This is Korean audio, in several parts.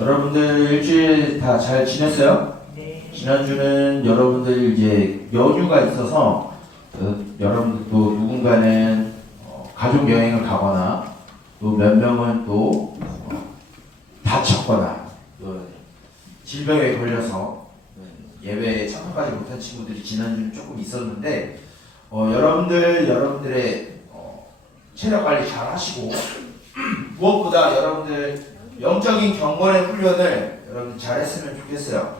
여러분들 일주일 다 잘 지냈어요? 네. 지난주는 여러분들 이제 연휴가 있어서 여러분들도 누군가는 가족 여행을 가거나 또 몇 명은 또 다쳤거나 또 질병에 걸려서 예배에 참석하지 못한 친구들이 지난주는 조금 있었는데 여러분들의 체력 관리 잘 하시고 무엇보다 여러분들 영적인 경건의 훈련을 여러분들 잘 했으면 좋겠어요.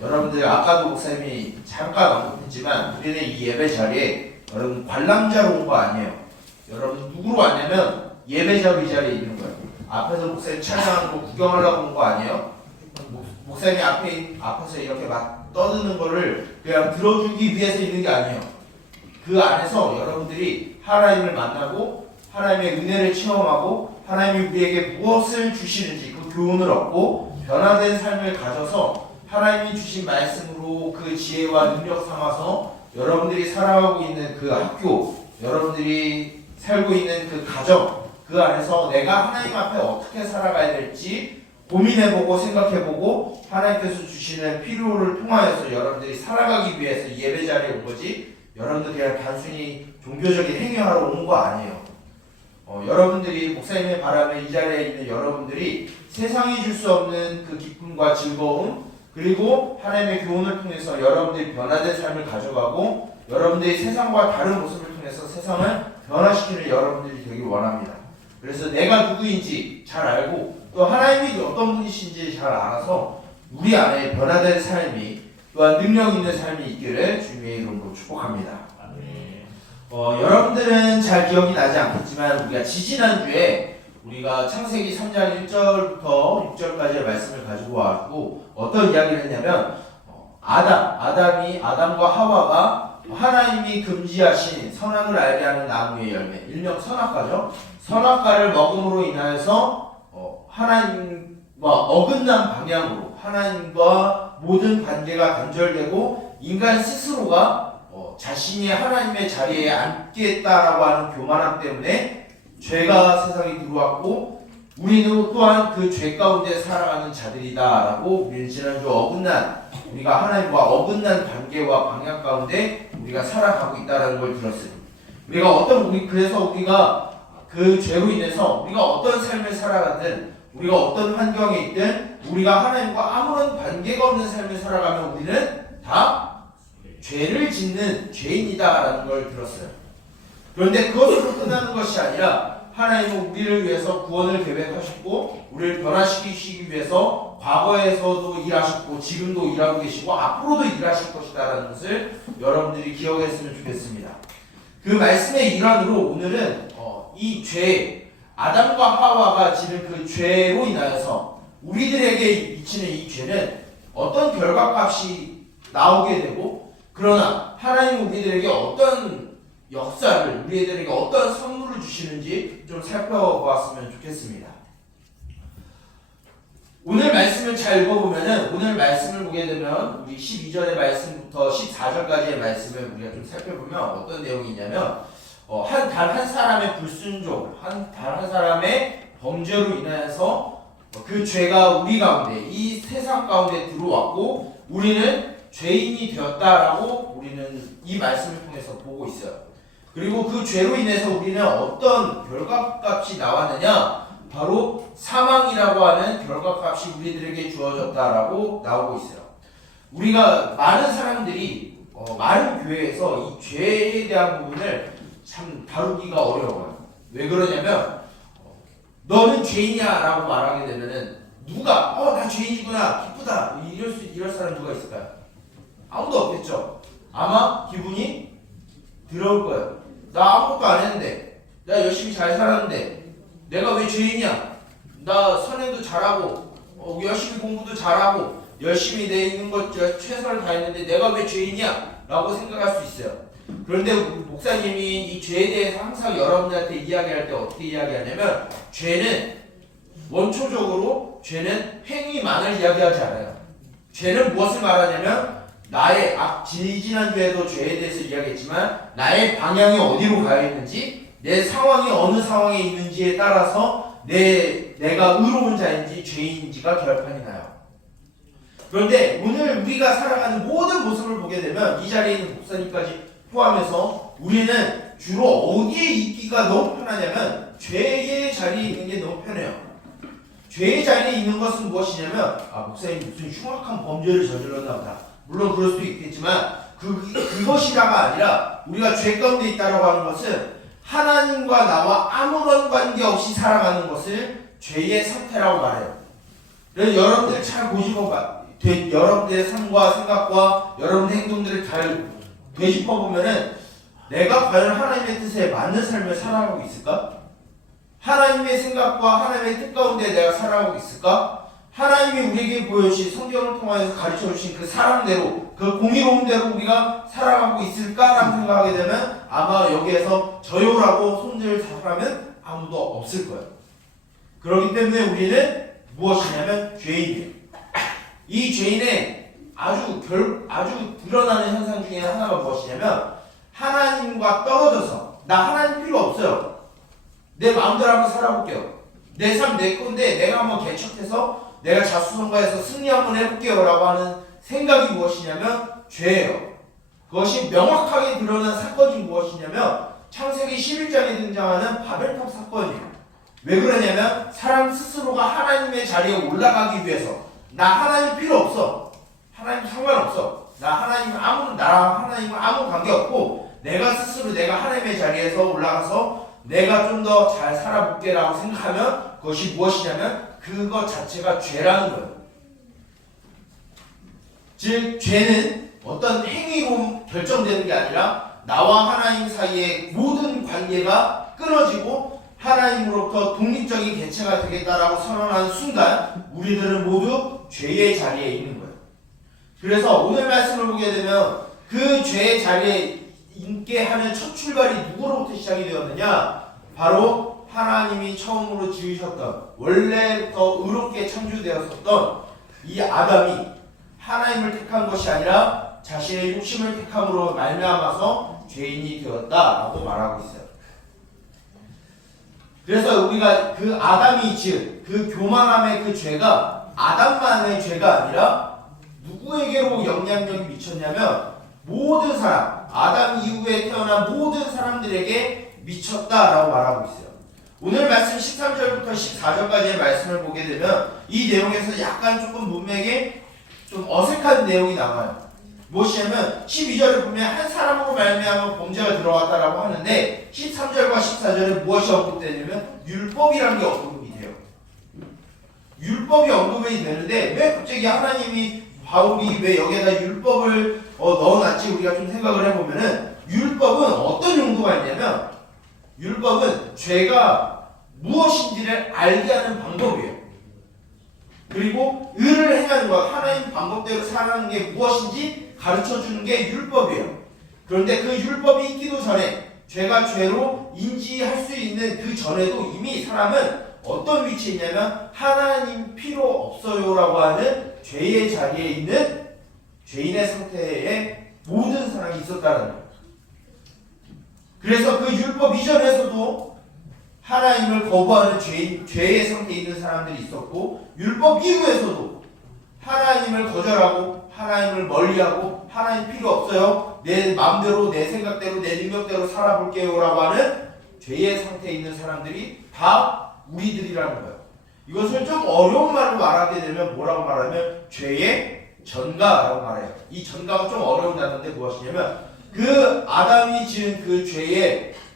여러분들 아까도 목사님이 잠깐 언급했지만 우리는 이 예배 자리에 여러분 관람자로 온 거 아니에요. 여러분 누구로 왔냐면 예배자 이 자리에 있는 거예요. 앞에서 목사님 찬양하는 거 구경하려고 온 거 아니에요. 목사님이 앞에서 이렇게 막 떠드는 거를 그냥 들어주기 위해서 있는 게 아니에요. 그 안에서 여러분들이 하나님을 만나고 하나님의 은혜를 체험하고 하나님이 우리에게 무엇을 주시는지 그 교훈을 얻고 변화된 삶을 가져서 하나님이 주신 말씀으로 그 지혜와 능력 삼아서 여러분들이 살아가고 있는 그 학교, 여러분들이 살고 있는 그 가정, 그 안에서 내가 하나님 앞에 어떻게 살아가야 될지 고민해보고 생각해보고 하나님께서 주시는 필요를 통하여서 여러분들이 살아가기 위해서 예배 자리에 온 거지 여러분들 그냥 단순히 종교적인 행위하러 온 거 아니에요. 여러분들이 목사님의 바람에 이 자리에 있는 여러분들이 세상이 줄 수 없는 그 기쁨과 즐거움 그리고 하나님의 교훈을 통해서 여러분들이 변화된 삶을 가져가고 여러분들이 세상과 다른 모습을 통해서 세상을 변화시키는 여러분들이 되길 원합니다. 그래서 내가 누구인지 잘 알고 또 하나님이 어떤 분이신지 잘 알아서 우리 안에 변화된 삶이 또한 능력 있는 삶이 있기를 주님의 이름으로 축복합니다. 여러분들은 잘 기억이 나지 않겠지만 우리가 지지난주에 우리가 창세기 3장 1절부터 6절까지의 말씀을 가지고 왔고 어떤 이야기를 했냐면 아담과 하와가 하나님이 금지하신 선악을 알게 하는 나무의 열매 일명 선악과죠. 선악과를 먹음으로 인하여서 하나님과 어긋난 방향으로 하나님과 모든 관계가 단절되고 인간 스스로가 자신이 하나님의 자리에 앉겠다라고 하는 교만함 때문에 죄가 세상에 들어왔고 우리는 또한 그 죄 가운데 살아가는 자들이다라고 우리는 지난주 우리가 하나님과 어긋난 관계와 방향 가운데 우리가 살아가고 있다라는 걸 들었어요. 그래서 우리가 그 죄로 인해서 우리가 어떤 삶을 살아가든 우리가 어떤 환경에 있든 우리가 하나님과 아무런 관계가 없는 삶을 살아가면 우리는 다 죄를 짓는 죄인이다라는 걸 들었어요. 그런데 그것으로 끝나는 것이 아니라 하나님은 우리를 위해서 구원을 계획하셨고 우리를 변화시키시기 위해서 과거에서도 일하셨고 지금도 일하고 계시고 앞으로도 일하실 것이다라는 것을 여러분들이 기억했으면 좋겠습니다. 그 말씀의 일환으로 오늘은 이 죄, 아담과 하와가 지는 그 죄로 인하여서 우리들에게 미치는 이 죄는 어떤 결과값이 나오게 되고 그러나 하나님은 우리들에게 어떤 역사를 우리들에게 어떤 선물을 주시는지 좀 살펴보았으면 좋겠습니다. 오늘 말씀을 잘 읽어보면은 오늘 말씀을 보게 되면 우리 12절의 말씀부터 14절까지의 말씀을 우리가 좀 살펴보면 어떤 내용이 있냐면 단 한 사람의 불순종, 단 한 사람의 범죄로 인하여서 그 죄가 우리 가운데 이 세상 가운데 들어왔고 우리는 죄인이 되었다라고 우리는 이 말씀을 통해서 보고 있어요. 그리고 그 죄로 인해서 우리는 어떤 결과값이 나왔느냐? 바로 사망이라고 하는 결과값이 우리들에게 주어졌다라고 나오고 있어요. 우리가 많은 사람들이 많은 교회에서 이 죄에 대한 부분을 참 다루기가 어려워요. 왜 그러냐면 너는 죄인이야 라고 말하게 되면은 누가 나 죄인이구나 기쁘다 이럴 사람 누가 있을까요? 아무도 없겠죠. 아마 기분이 더러울 거예요. 나 아무것도 안 했는데 나 열심히 잘 살았는데 내가 왜 죄인이야? 나 선행도 잘하고 열심히 공부도 잘하고 열심히 내 있는 것 최선을 다했는데 내가 왜 죄인이야? 라고 생각할 수 있어요. 그런데 목사님이 이 죄에 대해서 항상 여러분들한테 이야기할 때 어떻게 이야기하냐면 원초적으로 죄는 행위만을 이야기하지 않아요. 죄는 무엇을 말하냐면 나의 지난주에도 죄에 대해서 이야기했지만 나의 방향이 어디로 가야 있는지 내 상황이 어느 상황에 있는지에 따라서 내가 의로운 자인지 죄인인지가 결판이 나요. 그런데 오늘 우리가 살아가는 모든 모습을 보게 되면 이 자리에 있는 목사님까지 포함해서 우리는 주로 어디에 있기가 너무 편하냐면 죄의 자리에 있는 게 너무 편해요. 죄의 자리에 있는 것은 무엇이냐면 목사님 무슨 흉악한 범죄를 저질렀나 보다. 물론 그럴 수도 있겠지만 그것이다가 아니라 우리가 죄 가운데 있다라고 하는 것은 하나님과 나와 아무런 관계없이 살아가는 것을 죄의 상태라고 말해요. 그래서 여러분들 잘 보시고 여러분들의 삶과 생각과 여러분의 행동들을 잘 되짚어보면은 내가 과연 하나님의 뜻에 맞는 삶을 살아가고 있을까? 하나님의 생각과 하나님의 뜻 가운데 내가 살아가고 있을까? 하나님이 우리에게 보여주신 성경을 통해서 가르쳐주신 그 사랑대로 그 공의로움대로 우리가 살아가고 있을까라고 생각하게 되면 아마 여기에서 저요라고 손들 사람은 아무도 없을 거예요. 그렇기 때문에 우리는 무엇이냐면 죄인이에요. 이 죄인의 아주 드러나는 현상 중에 하나가 무엇이냐면 하나님과 떨어져서 나 하나님 필요 없어요. 내 마음대로 한번 살아볼게요. 내 삶 내 건데 내가 한번 개척해서 내가 자수성가해서 승리 한번 해볼게요 라고 하는 생각이 무엇이냐면 죄예요. 그것이 명확하게 드러난 사건이 무엇이냐면 창세기 11장에 등장하는 바벨탑 사건이에요. 왜 그러냐면 사람 스스로가 하나님의 자리에 올라가기 위해서 나 하나님 필요 없어. 하나님 상관없어. 나랑 하나님은 아무 관계없고 내가 스스로 내가 하나님의 자리에서 올라가서 내가 좀 더 잘 살아볼게 라고 생각하면 그것이 무엇이냐면 그것 자체가 죄라는 거예요. 즉 죄는 어떤 행위로 결정되는 게 아니라 나와 하나님 사이의 모든 관계가 끊어지고 하나님으로부터 독립적인 개체가 되겠다라고 선언하는 순간 우리들은 모두 죄의 자리에 있는 거예요. 그래서 오늘 말씀을 보게 되면 그 죄의 자리에 있게 하는 첫 출발이 누구로부터 시작이 되었느냐? 바로 하나님이 처음으로 지으셨던 원래부터 의롭게 창조되었었던 이 아담이 하나님을 택한 것이 아니라 자신의 욕심을 택함으로 말미암아서 죄인이 되었다라고 말하고 있어요. 그래서 우리가 그 아담이 지은 그 교만함의 그 죄가 아담만의 죄가 아니라 누구에게로 영향력이 미쳤냐면 모든 사람, 아담 이후에 태어난 모든 사람들에게 미쳤다라고 말하고 있어요. 오늘 말씀 13절부터 14절까지의 말씀을 보게 되면 이 내용에서 약간 조금 문맥에 좀 어색한 내용이 나와요. 무엇이냐면 12절을 보면 한 사람으로 말미암아 범죄가 들어왔다라고 하는데 13절과 14절에 무엇이 언급되냐면 율법이라는 게 언급이 돼요. 율법이 언급이 되는데 왜 갑자기 하나님이 바울이 왜 여기에다 율법을 넣어놨지 우리가 좀 생각을 해보면은 율법은 어떤 용도가 있냐면 율법은 죄가 무엇인지를 알게 하는 방법이에요. 그리고 의를 행하는 것, 하나님 방법대로 살아가는 게 무엇인지 가르쳐주는 게 율법이에요. 그런데 그 율법이 있기도 전에 죄가 죄로 인지할 수 있는 그 전에도 이미 사람은 어떤 위치에 있냐면 하나님 필요 없어요라고 하는 죄의 자리에 있는 죄인의 상태에 모든 사람이 있었다는 거예요. 그래서 그 율법 이전에서도 하나님을 거부하는 죄의 상태에 있는 사람들이 있었고 율법 이후에서도 하나님을 거절하고 하나님을 멀리하고 하나님 필요 없어요. 내 마음대로 내 생각대로 내 능력대로 살아볼게요 라고 하는 죄의 상태에 있는 사람들이 다 우리들이라는 거예요. 이것을 좀 어려운 말로 말하게 되면 뭐라고 말하면 죄의 전가라고 말해요. 이 전가가 좀 어려운 단어인데 무엇이냐면 그 아담이 지은 그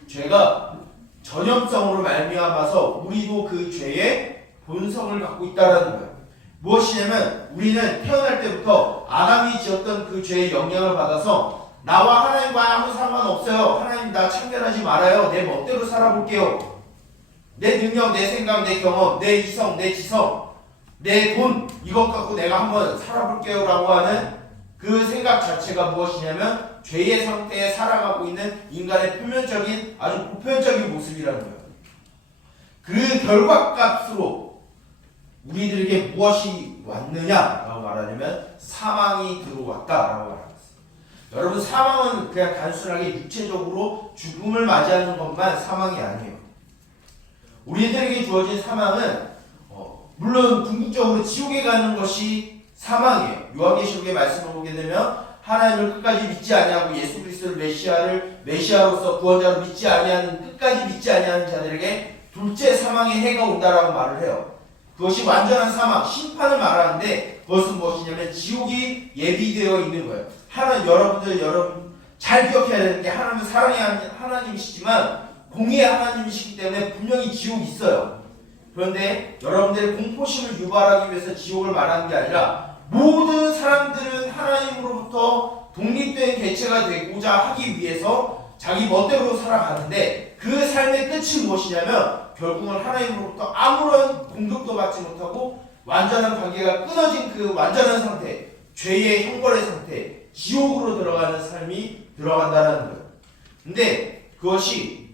죄가 전염성으로 말미암아서 우리도 그 죄의 본성을 갖고 있다라는 거예요. 무엇이냐면 우리는 태어날 때부터 아담이 지었던 그 죄의 영향을 받아서 나와 하나님과 아무 상관없어요. 하나님 나 참견하지 말아요. 내 멋대로 살아볼게요. 내 능력, 내 생각, 내 경험, 내 이성, 내 지성, 내 돈 이것 갖고 내가 한번 살아볼게요 라고 하는 그 생각 자체가 무엇이냐면 죄의 상태에 살아가고 있는 인간의 표면적인 아주 보편적인 모습이라는 거예요. 그 결과값으로 우리들에게 무엇이 왔느냐라고 말하냐면 사망이 들어왔다라고 말합니다. 여러분 사망은 그냥 단순하게 육체적으로 죽음을 맞이하는 것만 사망이 아니에요. 우리들에게 주어진 사망은 물론 궁극적으로 지옥에 가는 것이 사망이에요. 요한계시록의 말씀을 보게 되면 하나님을 끝까지 믿지 아니하고 예수 그리스도를 메시아로서 구원자로 믿지 아니하는 끝까지 믿지 아니하는 자들에게 둘째 사망의 해가 온다라고 말을 해요. 그것이 완전한 사망, 심판을 말하는데 그것은 무엇이냐면 지옥이 예비되어 있는 거예요. 여러분 잘 기억해야 되는 게 하나님은 사랑의 하나님이시지만 공의의 하나님이시기 때문에 분명히 지옥이 있어요. 그런데 여러분들의 공포심을 유발하기 위해서 지옥을 말하는 게 아니라 모든 사람들은 하나님으로부터 독립된 개체가 되고자 하기 위해서 자기 멋대로 살아가는데 그 삶의 끝이 무엇이냐면 결국은 하나님으로부터 아무런 공급도 받지 못하고 완전한 관계가 끊어진 그 완전한 상태, 죄의 형벌의 상태, 지옥으로 들어가는 삶이 들어간다는 거예요. 근데 그것이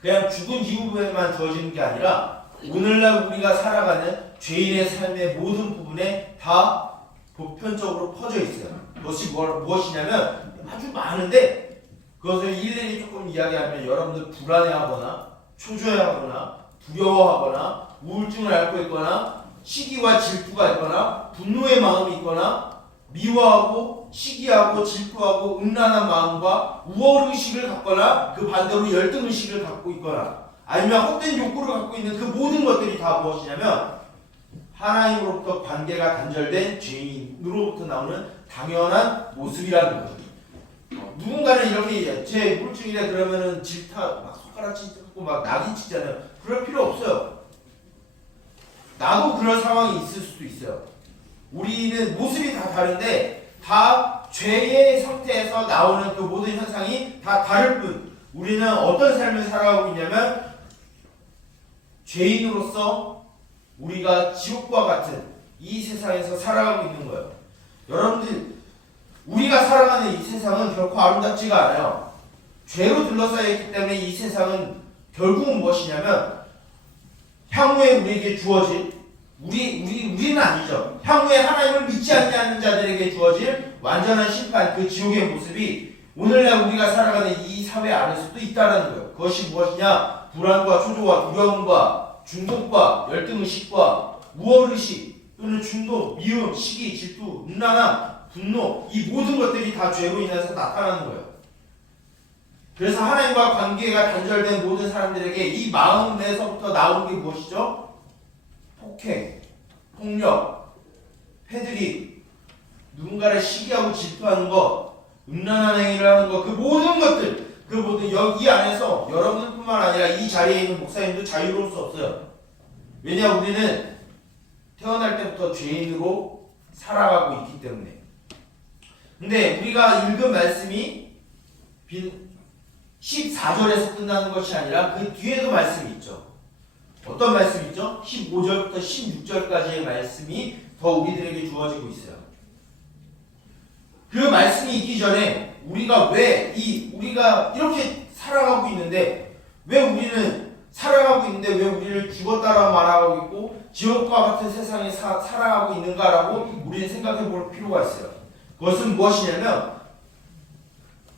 그냥 죽은 이후에만 주어지는 게 아니라 오늘날 우리가 살아가는 죄인의 삶의 모든 부분에 다 보편적으로 퍼져 있어요. 그것이 무엇이냐면 아주 많은데 그것을 일일이 조금 이야기하면 여러분들 불안해하거나 초조해하거나 두려워하거나 우울증을 앓고 있거나 시기와 질투가 있거나 분노의 마음이 있거나 미워하고 시기하고 질투하고 음란한 마음과 우월의식을 갖거나 그 반대로 열등의식을 갖고 있거나 아니면 헛된 욕구를 갖고 있는 그 모든 것들이 다 무엇이냐면 하나님으로부터 관계가 단절된 죄인으로부터 나오는 당연한 모습이라는 거죠. 누군가는 이렇게 제 우울증이다 그러면은 질타 막 손가락 치고 막 낙인 치잖아요. 그럴 필요 없어요. 나도 그런 상황이 있을 수도 있어요. 우리는 모습이 다 다른데 다 죄의 상태에서 나오는 그 모든 현상이 다 다를 뿐 우리는 어떤 삶을 살아가고 있냐면 죄인으로서 우리가 지옥과 같은 이 세상에서 살아가고 있는 거예요. 여러분들 우리가 살아가는 이 세상은 결코 아름답지가 않아요. 죄로 둘러싸여 있기 때문에 이 세상은 결국은 무엇이냐면 향후에 우리에게 주어질 우리는 아니죠. 향후에 하나님을 믿지 않는 자들에게 주어질 완전한 심판, 그 지옥의 모습이 오늘날 우리가 살아가는 이 사회 안에서도 있다는 거예요. 그것이 무엇이냐? 불안과 초조와 두려움과 중독과 열등의식과 우월의식 또는 중독, 미움, 시기, 질투, 음란함, 분노 이 모든 것들이 다 죄로 인해서 나타나는 거예요. 그래서 하나님과 관계가 단절된 모든 사람들에게 이 마음에서부터 나오는 게 무엇이죠? 폭행, 폭력, 패드립, 누군가를 시기하고 질투하는 것, 음란한 행위를 하는 것, 그 모든 것들, 그 모든 여기 안에서 여러분뿐만 아니라 이 자리에 있는 목사님도 자유로울 수 없어요. 왜냐 우리는 태어날 때부터 죄인으로 살아가고 있기 때문에. 근데 우리가 읽은 말씀이 14절에서 끝나는 것이 아니라 그 뒤에도 말씀이 있죠. 어떤 말씀이 있죠? 15절부터 16절까지의 말씀이 더 우리들에게 주어지고 있어요. 그 말씀이 있기 전에 우리가 우리가 이렇게 살아가고 있는데 왜 우리를 죽었다라고 말하고 있고 지옥과 같은 세상에 살아가고 있는가라고 우리는 생각해 볼 필요가 있어요. 그것은 무엇이냐면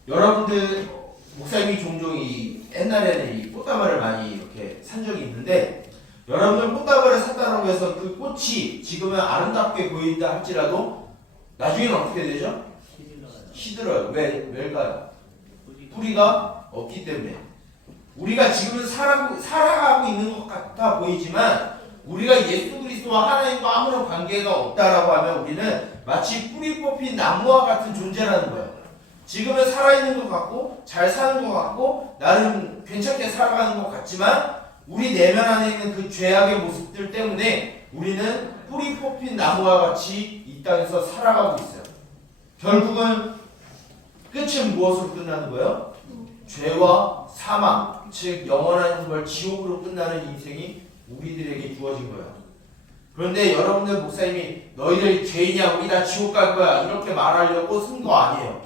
여러분들 목사님이 종종 옛날에는 이 꽃다발을 많이 이렇게 산 적이 있는데 여러분들 꽃다발을 샀다고 해서 그 꽃이 지금은 아름답게 보인다 할지라도 나중에는 어떻게 되죠? 시들어요. 왜일까요? 뿌리가 없기 때문에. 우리가 지금은 살아가고 있는 것 같아 보이지만 우리가 예수 그리스도와 하나님과 아무런 관계가 없다라고 하면 우리는 마치 뿌리 뽑힌 나무와 같은 존재라는 거예요. 지금은 살아있는 것 같고 잘 사는 것 같고 나름 괜찮게 살아가는 것 같지만 우리 내면 안에 있는 그 죄악의 모습들 때문에 우리는 뿌리 뽑힌 나무와 같이 이 땅에서 살아가고 있어요. 결국은 끝은 무엇으로 끝나는 거예요? 죄와 사망, 즉 영원한 형벌 지옥으로 끝나는 인생이 우리들에게 주어진 거예요. 그런데 여러분들 목사님이 너희들 죄인이야 우리 다 지옥 갈 거야 이렇게 말하려고 쓴 거 아니에요.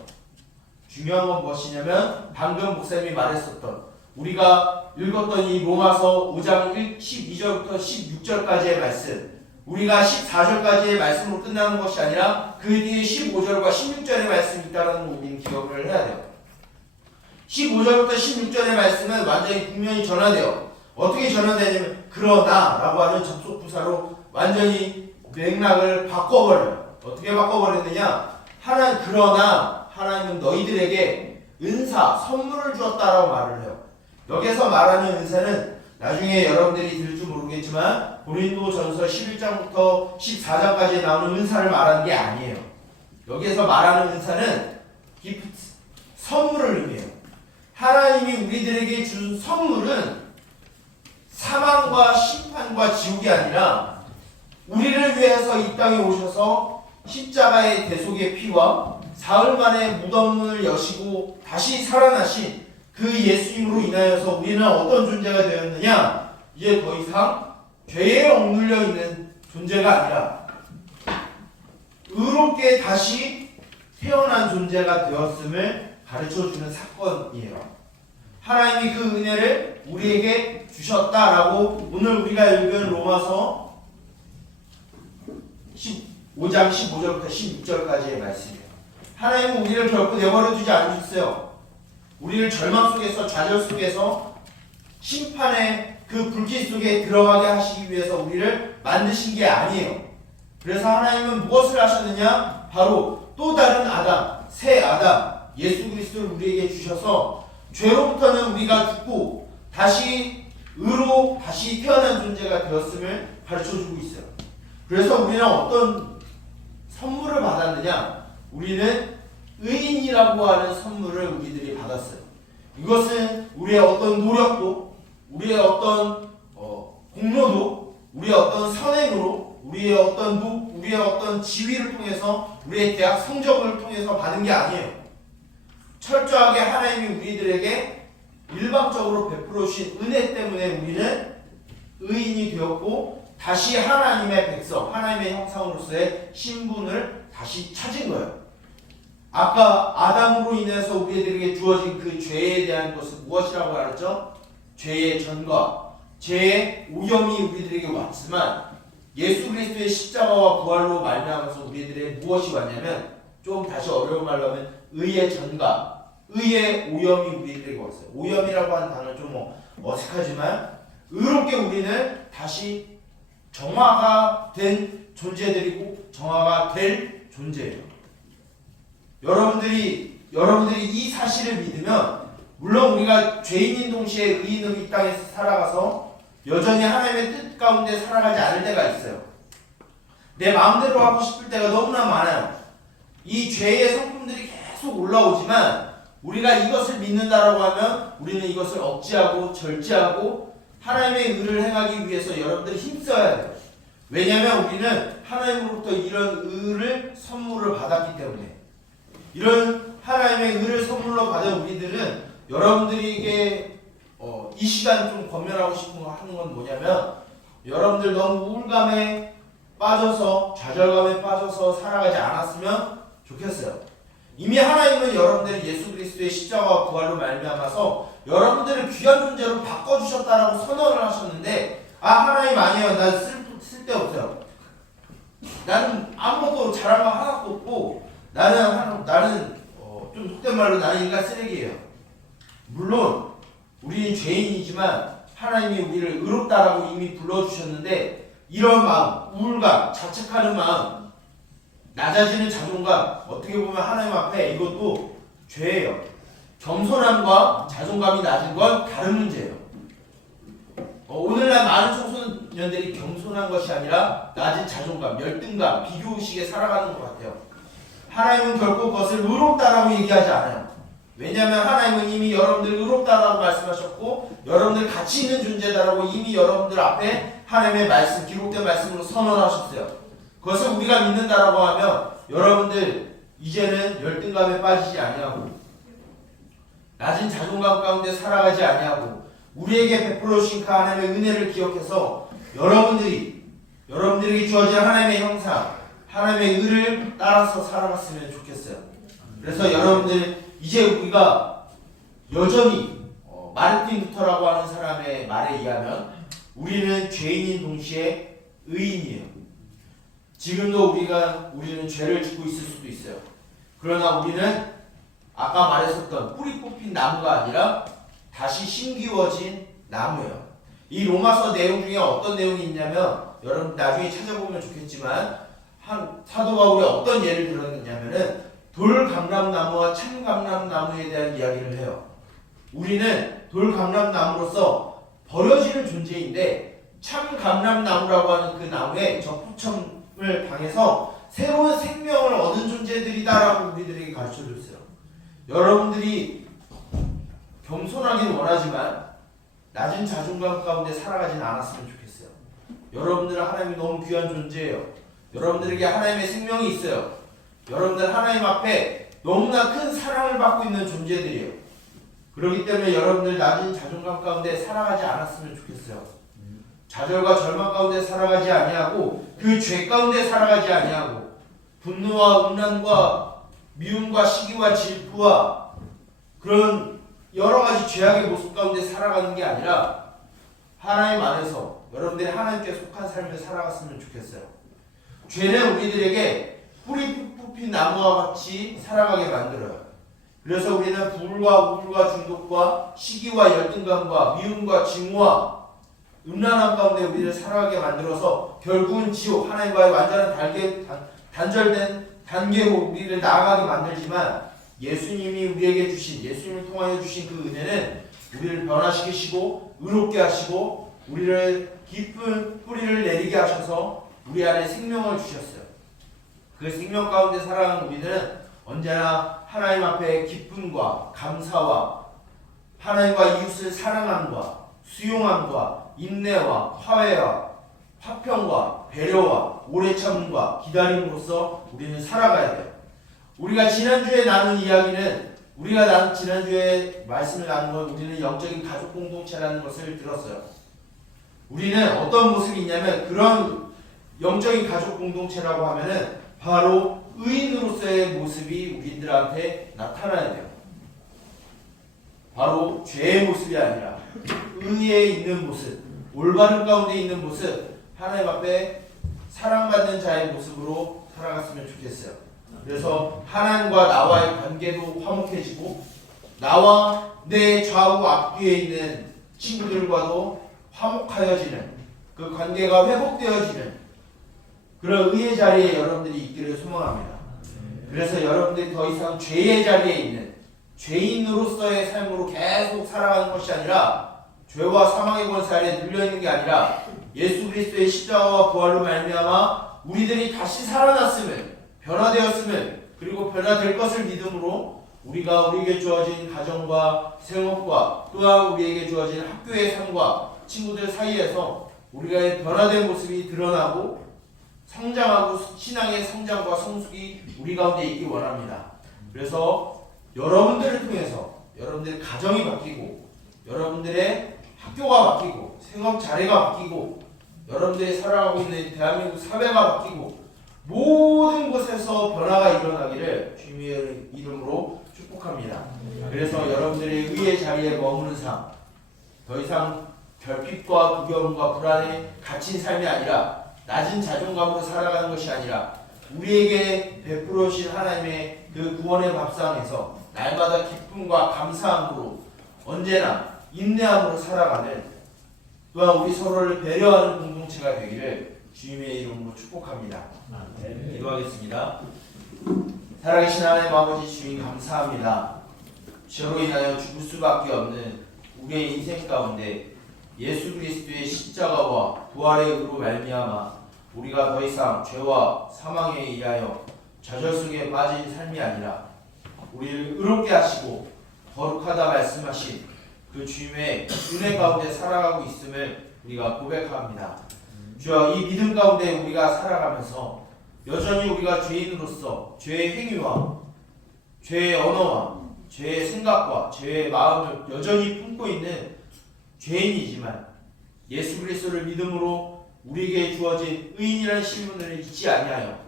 중요한 건 무엇이냐면 방금 목사님이 말했었던 우리가 읽었던 이 로마서 5장 12절부터 16절까지의 말씀 우리가 14절까지의 말씀으로 끝나는 것이 아니라 그 뒤에 15절과 16절의 말씀이 있다는 걸 우리는 기억을 해야 돼요. 15절부터 16절의 말씀은 완전히 분명히 전화돼요. 어떻게 전환되냐면 그러나라고 하는 접속부사로 완전히 맥락을 바꿔버려요. 어떻게 바꿔버렸느냐? 그러나 하나님은 너희들에게 은사, 선물을 주었다라고 말을 해요. 여기서 말하는 은사는 나중에 여러분들이 들을 줄 모르겠지만 고린도전서 11장부터 14장까지 나오는 은사를 말하는 게 아니에요. 여기에서 말하는 은사는 기프트, 선물을 의미해요. 하나님이 우리들에게 준 선물은 사망과 심판과 지옥이 아니라 우리를 위해서 이 땅에 오셔서 십자가의 대속의 피와 사흘 만에 무덤을 여시고 다시 살아나신 그 예수님으로 인하여서 우리는 어떤 존재가 되었느냐? 이제 더 이상 죄에 억눌려 있는 존재가 아니라 의롭게 다시 태어난 존재가 되었음을 가르쳐주는 사건이에요. 하나님이 그 은혜를 우리에게 주셨다라고 오늘 우리가 읽은 로마서 15장 15절부터 16절까지의 말씀이에요. 하나님은 우리를 결코 내버려 두지 않으셨어요. 우리를 절망 속에서 좌절 속에서 심판의 그 불길 속에 들어가게 하시기 위해서 우리를 만드신 게 아니에요. 그래서 하나님은 무엇을 하셨느냐? 바로 또 다른 아담, 새 아담, 예수 그리스도를 우리에게 주셔서 죄로부터는 우리가 죽고 다시 의로 다시 태어난 존재가 되었음을 가르쳐주고 있어요. 그래서 우리는 어떤 선물을 받았느냐? 우리는 의인이라고 하는 선물을 우리들이 받았어요. 이것은 우리의 어떤 노력도, 우리의 어떤 공로도, 우리의 어떤 선행으로, 우리의 어떤 지위를 통해서, 우리의 대학 성적을 통해서 받은 게 아니에요. 철저하게 하나님이 우리들에게 일방적으로 베풀어 주신 은혜 때문에 우리는 의인이 되었고 다시 하나님의 백성, 하나님의 형상으로서의 신분을 다시 찾은 거예요. 아까 아담으로 인해서 우리들에게 주어진 그 죄에 대한 것은 무엇이라고 말했죠? 죄의 전과 죄의 오염이 우리들에게 왔지만 예수 그리스도의 십자가와 부활로 말미암아서 우리들에게 무엇이 왔냐면, 좀 다시 어려운 말로 하면 의의 전과 의의 오염이 우리들에게 왔어요. 오염이라고 하는 단어는 좀 어색하지만 의롭게 우리는 다시 정화가 된 존재들이고 정화가 될 존재예요. 여러분들이 이 사실을 믿으면, 물론 우리가 죄인인 동시에 의인으로 이 땅에서 살아가서 여전히 하나님의 뜻 가운데 살아가지 않을 때가 있어요. 내 마음대로 하고 싶을 때가 너무나 많아요. 이 죄의 성품들이 계속 올라오지만 우리가 이것을 믿는다라고 하면 우리는 이것을 억제하고 절제하고 하나님의 의를 행하기 위해서 여러분들이 힘써야 돼요. 왜냐하면 우리는 하나님으로부터 이런 의를 선물을 받았기 때문에. 이런 하나님의 의를 선물로 받은 우리들은 여러분들에게 이 시간 좀 권면하고 싶은 거 하는 건 뭐냐면, 여러분들 너무 우울감에 빠져서 좌절감에 빠져서 살아가지 않았으면 좋겠어요. 이미 하나님은 여러분들을 예수 그리스도의 십자가와 부활로 말미암아서 여러분들을 귀한 존재로 바꿔주셨다라고 선언을 하셨는데, 하나님 아니에요, 난 쓸데없어요, 나는 아무것도 잘한 거 하나도 없고 나는 좀 속된 말로 나는 인간 쓰레기예요. 물론 우리는 죄인이지만 하나님이 우리를 의롭다라고 이미 불러주셨는데, 이런 마음, 우울감, 자책하는 마음, 낮아지는 자존감, 어떻게 보면 하나님 앞에 이것도 죄예요. 겸손함과 자존감이 낮은 건 다른 문제예요. 오늘날 많은 청소년들이 겸손한 것이 아니라 낮은 자존감, 열등감, 비교의식에 살아가는 것 같아요. 하나님은 결코 그것을 의롭다라고 얘기하지 않아요. 왜냐하면 하나님은 이미 여러분들 의롭다라고 말씀하셨고 여러분들 가치 있는 존재다라고 이미 여러분들 앞에 하나님의 말씀, 기록된 말씀으로 선언하셨어요. 그것을 우리가 믿는다라고 하면 여러분들 이제는 열등감에 빠지지 아니하고 낮은 자존감 가운데 살아가지 아니하고 우리에게 베풀어 주신 그 하나님의 은혜를 기억해서 여러분들에게 주어진 하나님의 형상, 하나님의 의를 따라서 살아갔으면 좋겠어요. 그래서 여러분들 이제 우리가 여전히 마르틴 루터라고 하는 사람의 말에 의하면 우리는 죄인인 동시에 의인이에요. 지금도 우리는 죄를 짓고 있을 수도 있어요. 그러나 우리는 아까 말했었던 뿌리 뽑힌 나무가 아니라 다시 심기워진 나무예요. 이 로마서 내용 중에 어떤 내용이 있냐면 여러분 나중에 찾아보면 좋겠지만 사도 바울이 어떤 예를 들었느냐면은 돌감람나무와 참감람나무에 대한 이야기를 해요. 우리는 돌감람나무로서 버려지는 존재인데 참감람나무라고 하는 그 나무에 적부첨을 당해서 새로운 생명을 얻은 존재들이다라고 우리들에게 가르쳐줬어요. 여러분들이 겸손하긴 원하지만 낮은 자존감 가운데 살아가지는 않았으면 좋겠어요. 여러분들은 하나님이 너무 귀한 존재예요. 여러분들에게 하나님의 생명이 있어요. 여러분들 하나님 앞에 너무나 큰 사랑을 받고 있는 존재들이에요. 그렇기 때문에 여러분들 낮은 자존감 가운데 살아가지 않았으면 좋겠어요. 좌절과 절망 가운데 살아가지 아니하고 그 죄 가운데 살아가지 아니하고 분노와 음란과 미움과 시기와 질투와 그런 여러 가지 죄악의 모습 가운데 살아가는 게 아니라 하나님 안에서 여러분들이 하나님께 속한 삶을 살아갔으면 좋겠어요. 죄는 우리들에게 뿌리 뽑힌 나무와 같이 살아가게 만들어요. 그래서 우리는 불과 우울과 중독과 시기와 열등감과 미움과 증오와 음란함 가운데 우리를 살아가게 만들어서 결국은 지옥, 하나님과의 완전한 단절된 단계로 우리를 나아가게 만들지만 예수님이 우리에게 주신, 예수님을 통하여 주신 그 은혜는 우리를 변화시키시고 의롭게 하시고 우리를 깊은 뿌리를 내리게 하셔서 우리 안에 생명을 주셨어요. 그 생명 가운데 살아가는 우리는 언제나 하나님 앞에 기쁨과 감사와 하나님과 이웃을 사랑함과 수용함과 인내와 화해와 화평과 배려와 오래 참음과 기다림으로써 우리는 살아가야 돼요. 우리가 지난주에 나눈 이야기는 우리가 지난주에 말씀을 나눈 건 우리는 영적인 가족 공동체라는 것을 들었어요. 우리는 어떤 모습이 있냐면 그런 영적인 가족 공동체라고 하면은 바로 의인으로서의 모습이 우리들한테 나타나야 돼요. 바로 죄의 모습이 아니라 의에 있는 모습, 올바른 가운데 있는 모습, 하나님 앞에 사랑받는 자의 모습으로 살아갔으면 좋겠어요. 그래서 하나님과 나와의 관계도 화목해지고 나와 내 좌우 앞뒤에 있는 친구들과도 화목하여지는 그 관계가 회복되어지는 그런 의의 자리에 여러분들이 있기를 소망합니다. 그래서 여러분들이 더 이상 죄의 자리에 있는 죄인으로서의 삶으로 계속 살아가는 것이 아니라 죄와 사망의 권세 아래 눌려있는 게 아니라 예수 그리스도의 십자가와 부활로 말미암아 우리들이 다시 살아났음을 변화되었음을 그리고 변화될 것을 믿음으로 우리가 우리에게 주어진 가정과 생업과 또한 우리에게 주어진 학교의 삶과 친구들 사이에서 우리가 변화된 모습이 드러나고 성장하고 신앙의 성장과 성숙이 우리 가운데 있기 원합니다. 그래서 여러분들을 통해서 여러분들의 가정이 바뀌고 여러분들의 학교가 바뀌고 생업 자리가 바뀌고 여러분들이 살아가고 있는 대한민국 사회가 바뀌고 모든 곳에서 변화가 일어나기를 주님의 이름으로 축복합니다. 그래서 여러분들의 의의 자리에 머무는 삶, 더 이상 결핍과 두려움과 불안에 갇힌 삶이 아니라 낮은 자존감으로 살아가는 것이 아니라 우리에게 베풀어 주신 하나님의 그 구원의 밥상에서 날마다 기쁨과 감사함으로 언제나 인내함으로 살아가는 또한 우리 서로를 배려하는 공동체가 되기를 주님의 이름으로 축복합니다. 기도하겠습니다. 살아계신 하나님 아버지 주님 감사합니다. 죄로 인하여 죽을 수밖에 없는 우리의 인생 가운데 예수 그리스도의 십자가와 부활의 의로 말미암아 우리가 더 이상 죄와 사망에 의하여 좌절 속에 빠진 삶이 아니라 우리를 의롭게 하시고 거룩하다 말씀하신 그 주님의 은혜 가운데 살아가고 있음을 우리가 고백합니다. 주여 이 믿음 가운데 우리가 살아가면서 여전히 우리가 죄인으로서 죄의 행위와 죄의 언어와 죄의 생각과 죄의 마음을 여전히 품고 있는 죄인이지만 예수 그리스도를 믿음으로 우리에게 주어진 의인이라는 신분을 잊지 아니하여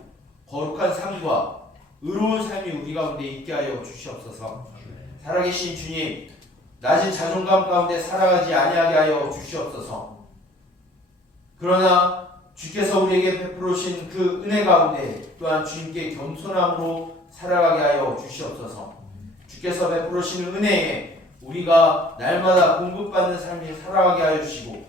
거룩한 삶과 의로운 삶이 우리 가운데 있게 하여 주시옵소서. 살아계신 주님, 낮은 자존감 가운데 살아가지 아니하게 하여 주시옵소서. 그러나 주께서 우리에게 베풀어 주신 그 은혜 가운데 또한 주님께 겸손함으로 살아가게 하여 주시옵소서. 주께서 베풀어 주시는 은혜에 우리가 날마다 공급받는 삶이 살아가게 하여 주시고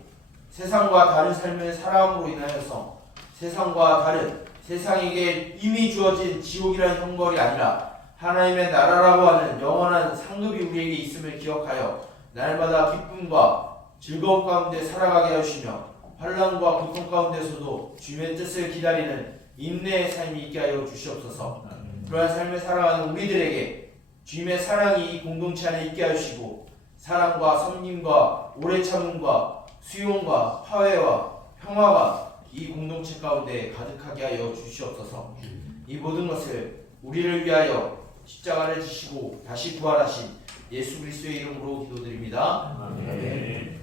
세상과 다른 삶을 살아감으로 인하여서 세상과 다른 세상에게 이미 주어진 지옥이라는 형벌이 아니라 하나님의 나라라고 하는 영원한 상급이 우리에게 있음을 기억하여 날마다 기쁨과 즐거움 가운데 살아가게 하시며 환난과 고통 가운데서도 주님의 뜻을 기다리는 인내의 삶이 있게 하여 주시옵소서. 그러한 삶을 살아가는 우리들에게 주님의 사랑이 이 공동체 안에 있게 하시고 사랑과 섬김과 오래 참음과 수용과 화해와 평화가 이 공동체 가운데 가득하게 하여 주시옵소서. 이 모든 것을 우리를 위하여 십자가를 지시고 다시 부활하신 예수 그리스도의 이름으로 기도드립니다. 아멘.